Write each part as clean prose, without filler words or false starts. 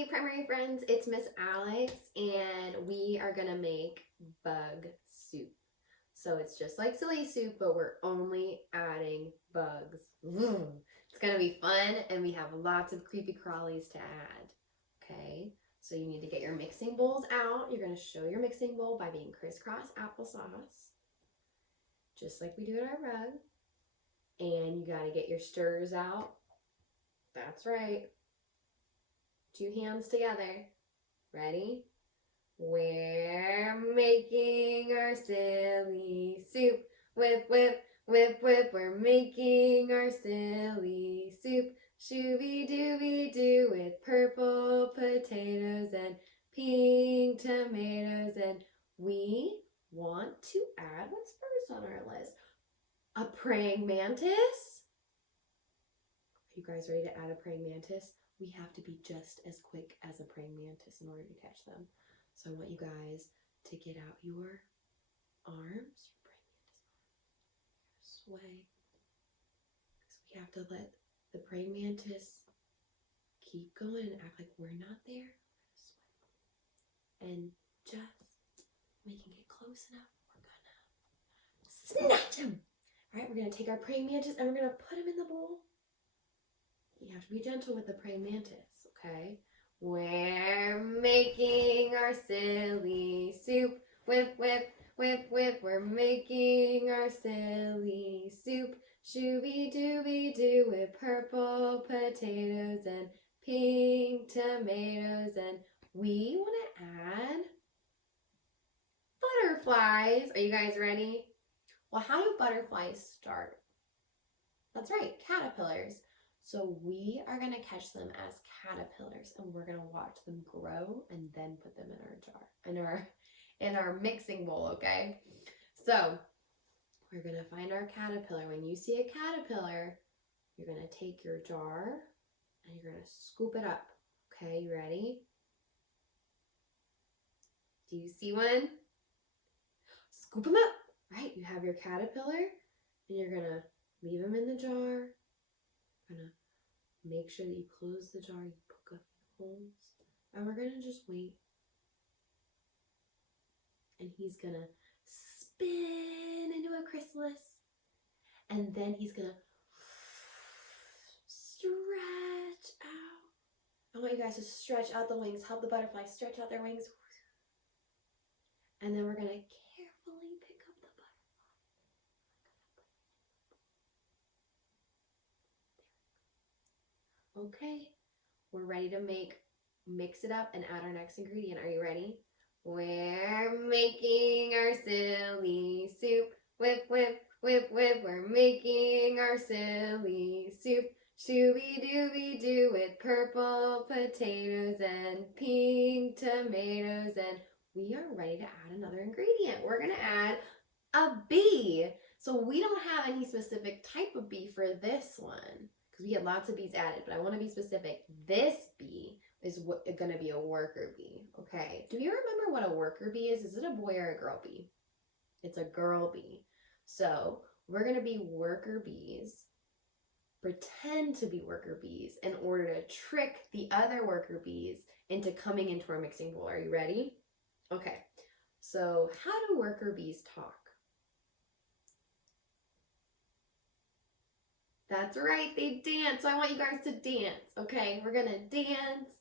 Hey primary friends, it's Miss Alex and we are gonna make bug soup. So it's just like silly soup, but we're only adding bugs. It's gonna be fun and we have lots of creepy crawlies to add. Okay, so you need to get your mixing bowls out. You're gonna show your mixing bowl by being crisscross applesauce, just like we do at our rug. And you gotta get your stirrers out. That's right. 2 hands together. Ready? We're making our silly soup. Whip, whip, whip, whip. We're making our silly soup. Shooby-dooby-doo with purple potatoes and pink tomatoes. And we want to add, what's first on our list? A praying mantis. Are you guys ready to add a praying mantis? We have to be just as quick as a praying mantis in order to catch them. So I want you guys to get out your arms, your praying mantis sway. Because we have to let the praying mantis keep going and act like we're not there. And just making it close enough, we're gonna snatch him. All right, we're gonna take our praying mantis and we're gonna put him in the bowl. You have to be gentle with the praying mantis, okay? We're making our silly soup. Whip, whip, whip, whip. We're making our silly soup. Shooby-dooby-doo with purple potatoes and pink tomatoes. And we want to add butterflies. Are you guys ready? Well, how do butterflies start? That's right, caterpillars. So we are going to catch them as caterpillars and we're going to watch them grow and then put them in our jar, in our mixing bowl, okay? So we're going to find our caterpillar. When you see a caterpillar, you're going to take your jar and you're going to scoop it up. Okay, you ready? Do you see one? Scoop them up, right? You have your caterpillar and you're going to leave him in the jar. Gonna make sure that you close the jar, you poke up the holes, and we're gonna just wait. And he's gonna spin into a chrysalis, and then he's gonna stretch out. I want you guys to stretch out the wings, help the butterfly stretch out their wings. And then we're gonna carefully pick up the butterfly. Okay, we're ready to mix it up and add our next ingredient. Are you ready? We're making our silly soup. Whip, whip, whip, whip. We're making our silly soup. Shooby-dooby-doo with purple potatoes and pink tomatoes. And we are ready to add another ingredient. We're going to add a bee. So we don't have any specific type of bee for this one. We had lots of bees added, but I want to be specific. This bee is going to be a worker bee, okay? Do you remember what a worker bee is? Is it a boy or a girl bee? It's a girl bee. So we're going to be worker bees, pretend to be worker bees in order to trick the other worker bees into coming into our mixing bowl. Are you ready? Okay, so how do worker bees talk? That's right, they dance. So I want you guys to dance, okay? We're gonna dance.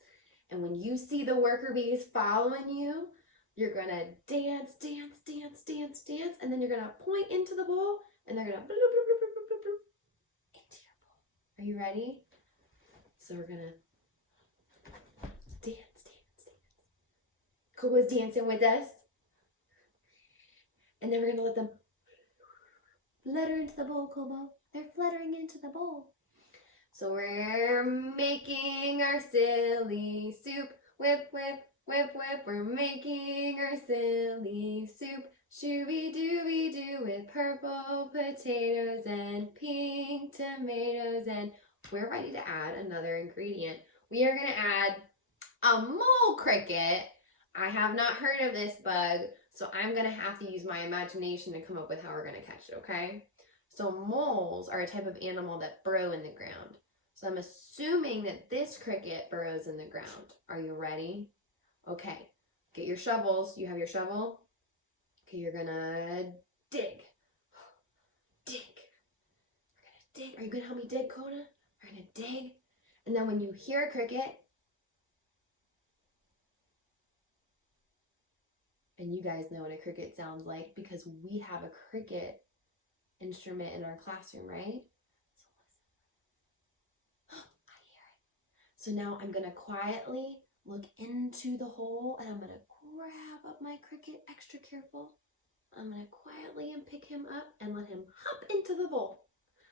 And when you see the worker bees following you, you're gonna dance, dance, dance, dance, dance. And then you're gonna point into the bowl and they're gonna bloop, bloop, bloop, bloop, bloop, bloop, into your bowl. Are you ready? So we're gonna dance, dance, dance. Kobo's dancing with us. And then we're gonna let them flutter into the bowl, Kobo. They're fluttering into the bowl. So we're making our silly soup. Whip, whip, whip, whip. We're making our silly soup. Shooby-dooby-doo with purple potatoes and pink tomatoes. And we're ready to add another ingredient. We are going to add a mole cricket. I have not heard of this bug, so I'm going to have to use my imagination to come up with how we're going to catch it, okay? So moles are a type of animal that burrow in the ground. So I'm assuming that this cricket burrows in the ground. Are you ready? Okay, get your shovels. You have your shovel? Okay, you're gonna dig. Dig. We're gonna dig. Are you gonna help me dig, Kona? We're gonna dig. And then when you hear a cricket, and you guys know what a cricket sounds like because we have a cricket instrument in our classroom, right? So listen. I hear it. So now I'm gonna quietly look into the hole and I'm gonna grab up my cricket, extra careful. I'm gonna quietly and pick him up and let him hop into the bowl.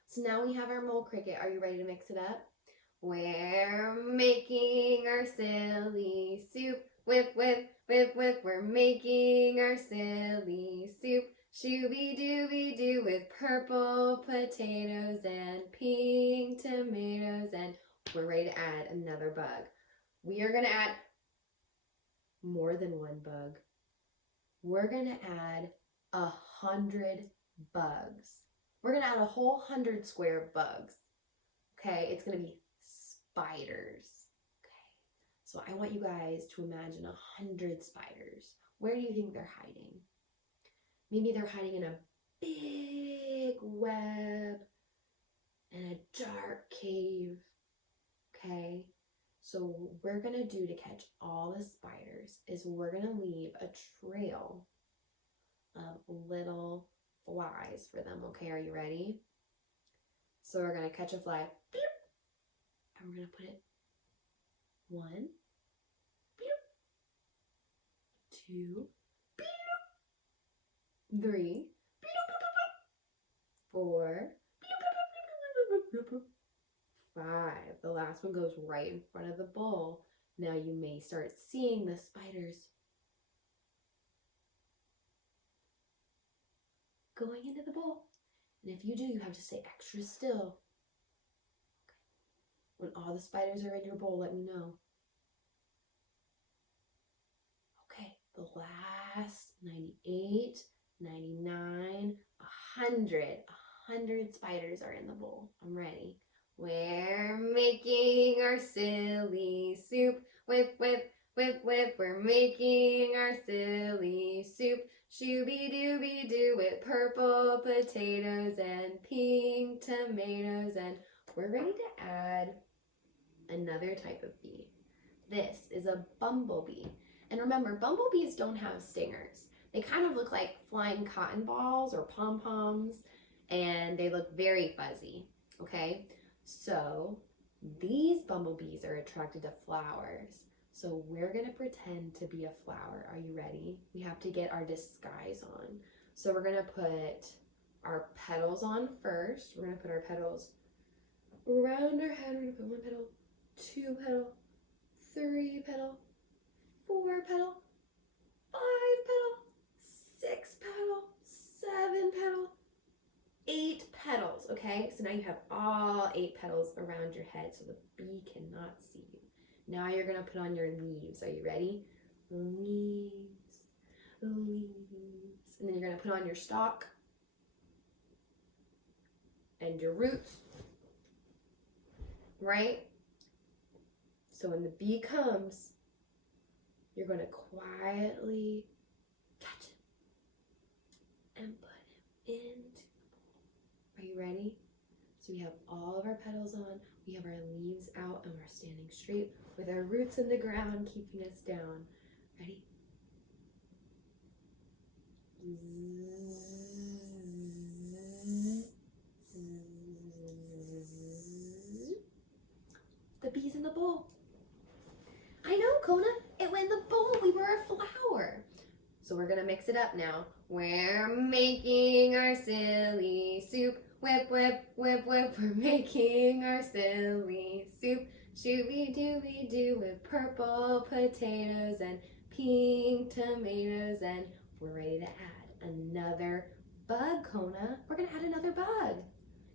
So now we have our mole cricket. Are you ready to mix it up? We're making our silly soup. Whip, whip, whip, whip. We're making our silly soup. Shooby-dooby-doo with purple potatoes and pink tomatoes. And we're ready to add another bug. We are going to add more than one bug. We're going to add 100 bugs. We're going to add a whole 100 square bugs. Okay, it's going to be spiders. Okay, so I want you guys to imagine 100 spiders. Where do you think they're hiding? Maybe they're hiding in a big web in a dark cave. Okay, so what we're going to do to catch all the spiders is we're going to leave a trail of little flies for them. Okay, are you ready? So we're going to catch a fly. And we're going to put it 1, 2, 3, 4, 5. The last one goes right in front of the bowl. Now you may start seeing the spiders going into the bowl. And if you do, you have to stay extra still. When all the spiders are in your bowl, let me know. Okay, the last 98, 99, 100. 100 spiders are in the bowl. I'm ready. We're making our silly soup. Whip, whip, whip, whip. We're making our silly soup. Shooby-dooby-doo with purple potatoes and pink tomatoes. And we're ready to add another type of bee. This is a bumblebee. And remember, bumblebees don't have stingers. They kind of look like flying cotton balls or pom-poms, and they look very fuzzy, okay? So these bumblebees are attracted to flowers. So we're gonna pretend to be a flower. Are you ready? We have to get our disguise on. So we're gonna put our petals on first. We're gonna put our petals around our head. We're gonna put 1 petal, 2 petal, 3 petal, 4 petal, 5 petal, 6 petal, 7 petal, 8 petals, okay? So now you have all 8 petals around your head so the bee cannot see you. Now you're gonna put on your leaves. Are you ready? Leaves, leaves. And then you're gonna put on your stalk and your roots, right? So when the bee comes, you're going to quietly catch him and put him into the bowl. Are you ready? So we have all of our petals on, we have our leaves out, and we're standing straight with our roots in the ground, keeping us down. Ready? The bee's in the bowl. I know, Kona, it went in the bowl. We were a flower. So we're gonna mix it up now. We're making our silly soup. Whip, whip, whip, whip. We're making our silly soup. Shooby-dooby-doo with purple potatoes and pink tomatoes. And we're ready to add another bug, Kona. We're gonna add another bug.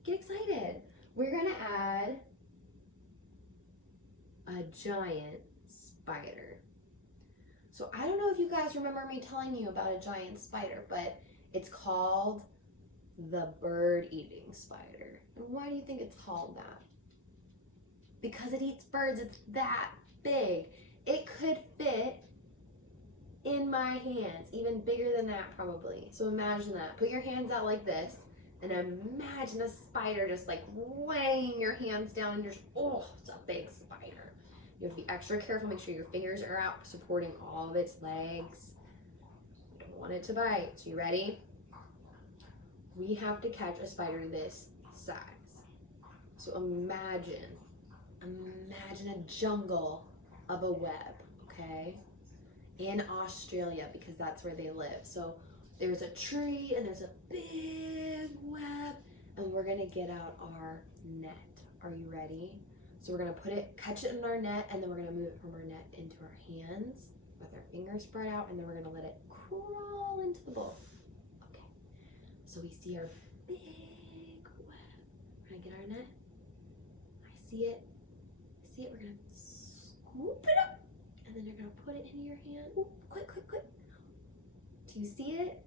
Get excited. We're gonna add a giant spider. So I don't know if you guys remember me telling you about a giant spider, but it's called the bird-eating spider. And why do you think it's called that? because it eats birds, it's that big. It could fit in my hands, even bigger than that probably. So imagine that. Put your hands out like this and imagine a spider just like weighing your hands down and just, oh, it's a big spider. You have to be extra careful, make sure your fingers are out supporting all of its legs. You don't want it to bite. So you ready? We have to catch a spider this size. So imagine a jungle of a web, okay? In Australia, because that's where they live. So there's a tree and there's a big web, and we're gonna get out our net. Are you ready? So we're gonna catch it in our net, and then we're gonna move it from our net into our hands with our fingers spread out, and then we're gonna let it crawl into the bowl. Okay. So we see our big web. We're gonna get our net. I see it. We're gonna scoop it up, and then you're gonna put it into your hand. Ooh, quick. Do you see it?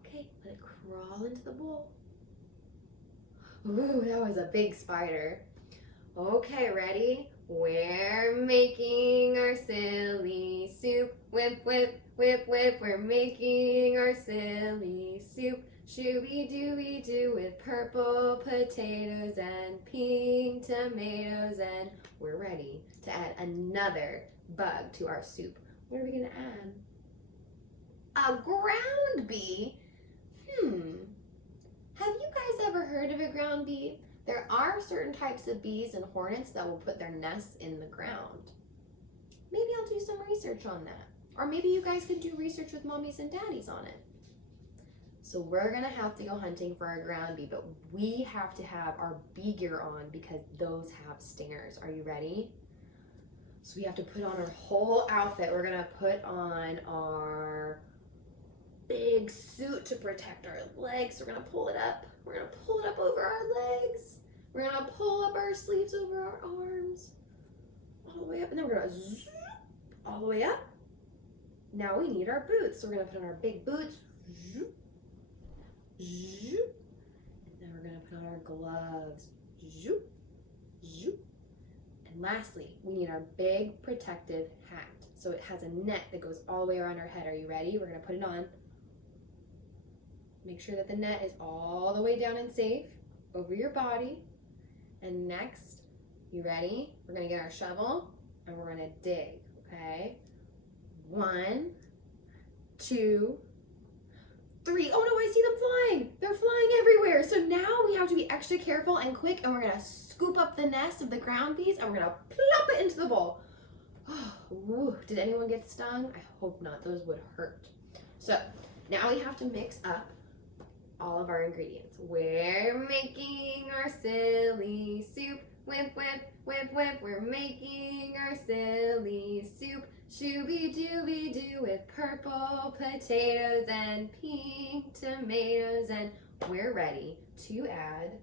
Okay, let it crawl into the bowl. Ooh, that was a big spider. Okay, ready? We're making our silly soup. Whip, whip, whip, whip. We're making our silly soup. Shooby-dooby-doo with purple potatoes and pink tomatoes, and we're ready to add another bug to our soup. What are we gonna add? A ground bee? Have you guys ever heard of a ground bee? There are certain types of bees and hornets that will put their nests in the ground. Maybe I'll do some research on that. Or maybe you guys could do research with mommies and daddies on it. So we're gonna have to go hunting for our ground bee, but we have to have our bee gear on because those have stingers. Are you ready? So we have to put on our whole outfit. We're gonna put on our big suit to protect our legs. So we're gonna pull it up. We're gonna pull it up over our legs. We're gonna pull up our sleeves over our arms. All the way up, and then we're gonna zoom all the way up. Now we need our boots. So we're gonna put on our big boots. Zoom. Zoop. And then we're gonna put on our gloves. Zoop. Zoop. And lastly, we need our big protective hat. So it has a net that goes all the way around our head. Are you ready? We're gonna put it on. Make sure that the net is all the way down and safe over your body. And next, you ready? We're gonna get our shovel and we're gonna dig, okay? 1, 2, 3. Oh no, I see them flying. They're flying everywhere. So now we have to be extra careful and quick, and we're gonna scoop up the nest of the ground bees and we're gonna plop it into the bowl. Oh, did anyone get stung? I hope not. Those would hurt. So now we have to mix up all of our ingredients. We're making our silly soup. Whip, whip, whip, whip. We're making our silly soup. Shooby-dooby-doo with purple potatoes and pink tomatoes, and we're ready to add.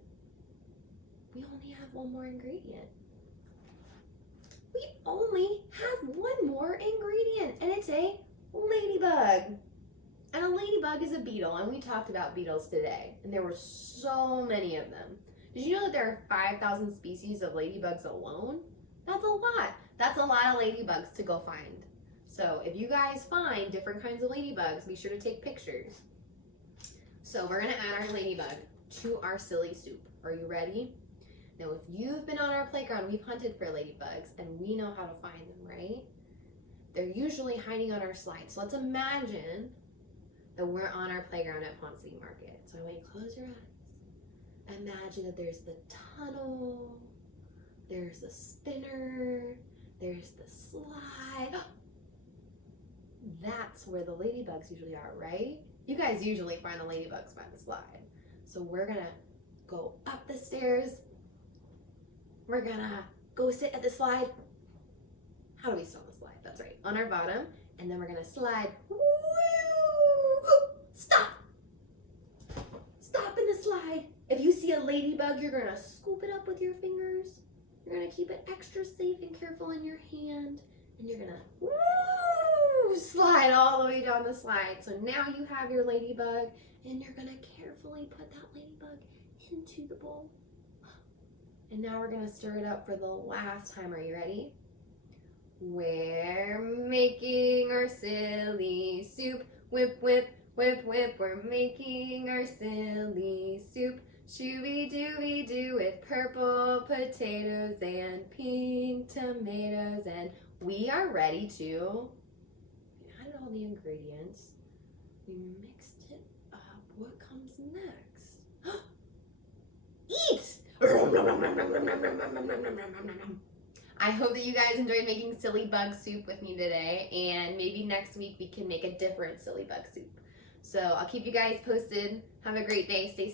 We only have one more ingredient. We only have one more ingredient, and it's a ladybug. And a ladybug is a beetle, and we talked about beetles today, and there were so many of them. Did you know that there are 5,000 species of ladybugs alone? That's a lot. That's a lot of ladybugs to go find. So if you guys find different kinds of ladybugs, be sure to take pictures. So we're gonna add our ladybug to our silly soup. Are you ready? Now if you've been on our playground, we've hunted for ladybugs and we know how to find them, right? They're usually hiding on our slide. So let's imagine that we're on our playground at Pond City Market. So I want you to close your eyes. Imagine that there's the tunnel, there's the spinner, there's the slide. That's where the ladybugs usually are, right? You guys usually find the ladybugs by the slide. So we're gonna go up the stairs. We're gonna go sit at the slide. How do we sit on the slide? That's right, on our bottom. And then we're gonna slide. Woo! Stop! Stop in the slide. If you see a ladybug, you're gonna scoop it up with your fingers. You're gonna keep it extra safe and careful in your hand. And you're gonna slide all the way down the slide. So now you have your ladybug, and you're gonna carefully put that ladybug into the bowl. And now we're gonna stir it up for the last time. Are you ready? We're making our silly soup. Whip, whip, whip, whip. We're making our silly soup. Shooby-dooby-doo with purple potatoes and pink tomatoes. And we are ready to, we added all the ingredients. We mixed it up. What comes next? Eat! I hope that you guys enjoyed making silly bug soup with me today, and maybe next week we can make a different silly bug soup. So I'll keep you guys posted. Have a great day. Stay